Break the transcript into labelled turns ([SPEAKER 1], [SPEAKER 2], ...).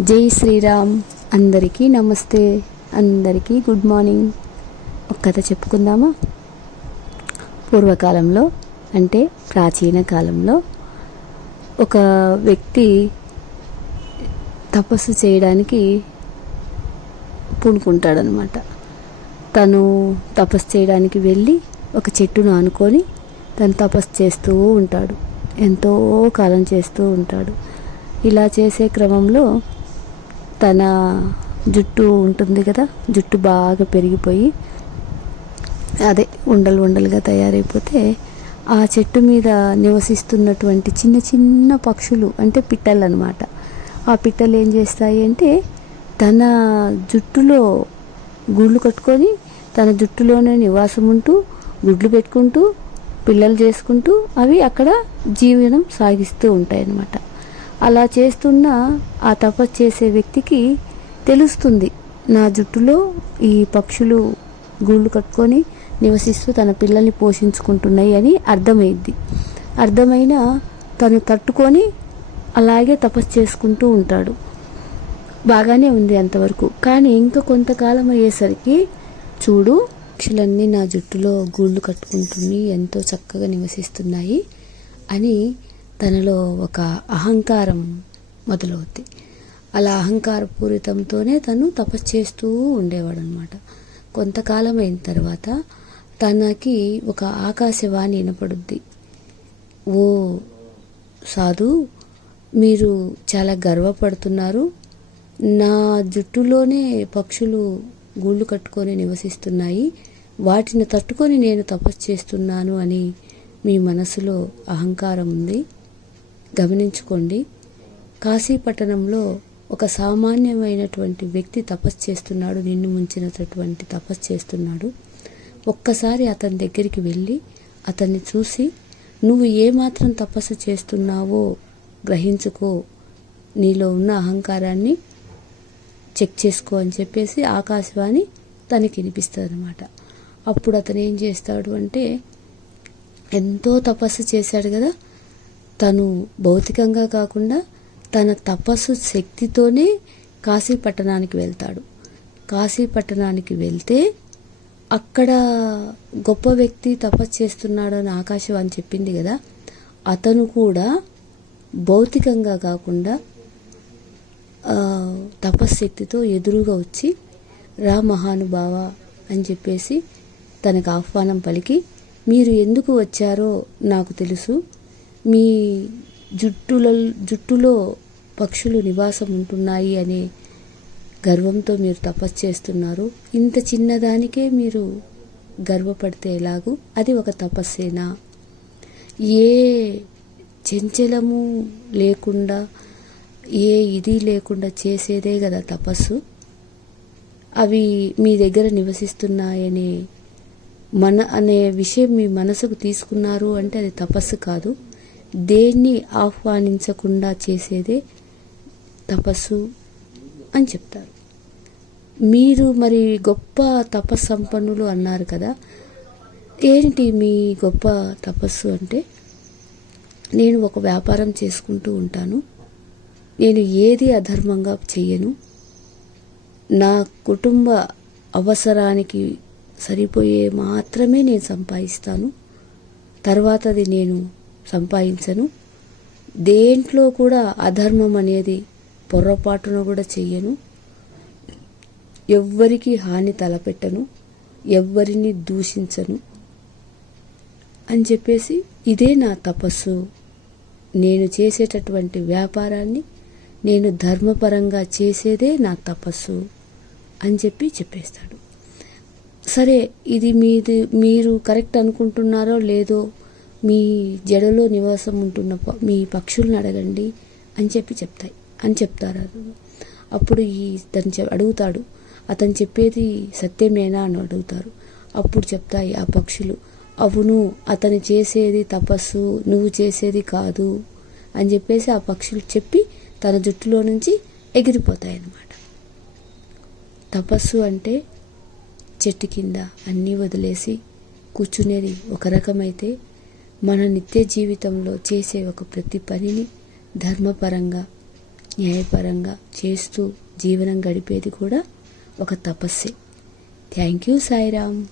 [SPEAKER 1] జై శ్రీరామ్. అందరికీ నమస్తే. అందరికీ గుడ్ మార్నింగ్. ఒక కథ చెప్పుకుందామా? పూర్వకాలంలో అంటే ప్రాచీన కాలంలో ఒక వ్యక్తి తపస్సు చేయడానికి పూనుకుంటాడనమాట తను తపస్సు చేయడానికి వెళ్ళి ఒక చెట్టును ఆనుకొని తను తపస్సు చేస్తూ ఉంటాడు. ఎంతో కాలం చేస్తూ ఉంటాడు. ఇలా చేసే క్రమంలో తన జుట్టు ఉంటుంది కదా జుట్టు బాగా పెరిగిపోయి అదే ఉండలు ఉండలుగా తయారైపోతే ఆ చెట్టు మీద నివసిస్తున్నటువంటి చిన్న చిన్న పక్షులు అంటే పిట్టలు అనమాట ఆ పిట్టలు ఏం చేస్తాయి అంటే తన జుట్టులో గూళ్ళు కట్టుకొని తన జుట్టులోనే నివాసం ఉంటూ గుడ్లు పెట్టుకుంటూ పిల్లలు చేసుకుంటూ అవి అక్కడ జీవనం సాగిస్తూ ఉంటాయి అన్నమాట అలా చేస్తున్న ఆ తపస్సు చేసే వ్యక్తికి తెలుస్తుంది. నా జుట్టులో ఈ పక్షులు గూళ్ళు కట్టుకొని నివసిస్తూ తన పిల్లల్ని పోషించుకుంటున్నాయి అని అర్థమైద్ది అర్థమైన తను తట్టుకొని అలాగే తపస్సు చేసుకుంటూ ఉంటాడు. బాగానే ఉంది అంతవరకు. కానీ ఇంకా కొంతకాలం అయ్యేసరికి చూడు పక్షులన్నీ నా జుట్టులో గూళ్ళు కట్టుకుంటున్నాయి ఎంతో చక్కగా నివసిస్తున్నాయి అని తనలో ఒక అహంకారం మొదలవుద్ది. అలా అహంకారపూరితంతోనే తను తపస్సు చేస్తూ ఉండేవాడు అనమాట కొంతకాలం అయిన తర్వాత తనకి ఒక ఆకాశవాణి వినపడుద్ది. ఓ సాధు మీరు చాలా గర్వపడుతున్నారు. నా జుట్టులోనే పక్షులు గూళ్ళు కట్టుకొని నివసిస్తున్నాయి. వాటిని తట్టుకొని నేను తపస్సు చేస్తున్నాను అని మీ మనసులో అహంకారం ఉంది. గమనించుకోండి. కాశీ పట్టణంలో ఒక సామాన్యమైనటువంటి వ్యక్తి తపస్సు చేస్తున్నాడు నిన్ను ముంచినటువంటి తపస్సు చేస్తున్నాడు. ఒక్కసారి అతని దగ్గరికి వెళ్ళి అతన్ని చూసి నువ్వు ఏమాత్రం తపస్సు చేస్తున్నావో గ్రహించుకో నీలో ఉన్న అహంకారాన్ని చెక్ చేసుకో అని చెప్పేసి ఆకాశవాణి తనకి వినిపిస్తుంది అనమాట అప్పుడు అతను ఏం చేస్తాడు అంటే ఎంతో తపస్సు చేశాడు కదా తను భౌతికంగా కాకుండా తన తపస్సు శక్తితోనే కాశీ పట్టణానికి వెళ్తాడు. కాశీ పట్టణానికి వెళ్తే అక్కడ గొప్ప వ్యక్తి తపస్సు చేస్తున్నాడు అని ఆకాశవాణి చెప్పింది కదా. అతను కూడా భౌతికంగా కాకుండా తపశ్శక్తితో ఎదురుగా వచ్చి రా మహానుభావ అని చెప్పేసి తనకు ఆహ్వానం పలికి మీరు ఎందుకు వచ్చారో నాకు తెలుసు. మీ జుట్టుల జుట్టులో పక్షులు నివాసం ఉంటున్నాయి అనే గర్వంతో మీరు తపస్సు చేస్తున్నారు. ఇంత చిన్నదానికే మీరు గర్వపడితే ఎలాగూ? అది ఒక తపస్సేనా? ఏ చెంచలము లేకుండా ఏ ఇది లేకుండా చేసేదే కదా తపస్సు. అవి మీ దగ్గర నివసిస్తున్నాయనే మన అనే విషయం మీ మనసుకు తీసుకున్నారు అంటే అది తపస్సు కాదు. దేన్ని ఆహ్వానించకుండా చేసేదే తపస్సు అని చెప్తారు. మీరు మరి గొప్ప తపస్సంపన్నులు అన్నారు కదా ఏంటి మీ గొప్ప తపస్సు అంటే నేను ఒక వ్యాపారం చేసుకుంటూ ఉంటాను నేను ఏది అధర్మంగా చెయ్యను నా కుటుంబ అవసరానికి సరిపోయే మాత్రమే నేను సంపాదిస్తాను తర్వాతది నేను సంపాదించను. దేంట్లో కూడా అధర్మం అనేది పొరపాటున కూడా చెయ్యను. ఎవ్వరికి హాని తలపెట్టను. ఎవ్వరిని దూషించను. అని చెప్పేసి ఇదే నా తపస్సు. నేను చేసేటటువంటి వ్యాపారాన్ని నేను ధర్మపరంగా చేసేదే నా తపస్సు అని చెప్పి చెప్పేస్తాడు. సరే ఇది మీది మీరు కరెక్ట్ అనుకుంటున్నారో లేదో మీ జడలో నివాసం ఉంటున్న ప- మీ పక్షుల్ని అడగండి అని చెప్పి చెప్తాయి అని చెప్తారు అప్పుడు ఈ తను చె- అడుగుతాడు అతను చెప్పేది సత్యమేనా అని అడుగుతారు. అప్పుడు చెప్తాయి ఆ పక్షులు అవును అతను చేసేది తపస్సు నువ్వు చేసేది కాదు అని చెప్పేసి ఆ పక్షులు చెప్పి తన జుట్టులో నుంచి ఎగిరిపోతాయి అన్నమాట. తపస్సు అంటే చెట్టు కింద అన్నీ వదిలేసి కూర్చునేది ఒక రకమైతే మన నిత్య జీవితంలో చేసే ఒక ప్రతి పనిని ధర్మపరంగా న్యాయపరంగా చేస్తూ జీవనం గడిపేది కూడా ఒక తపస్సే. Thank you Sairam.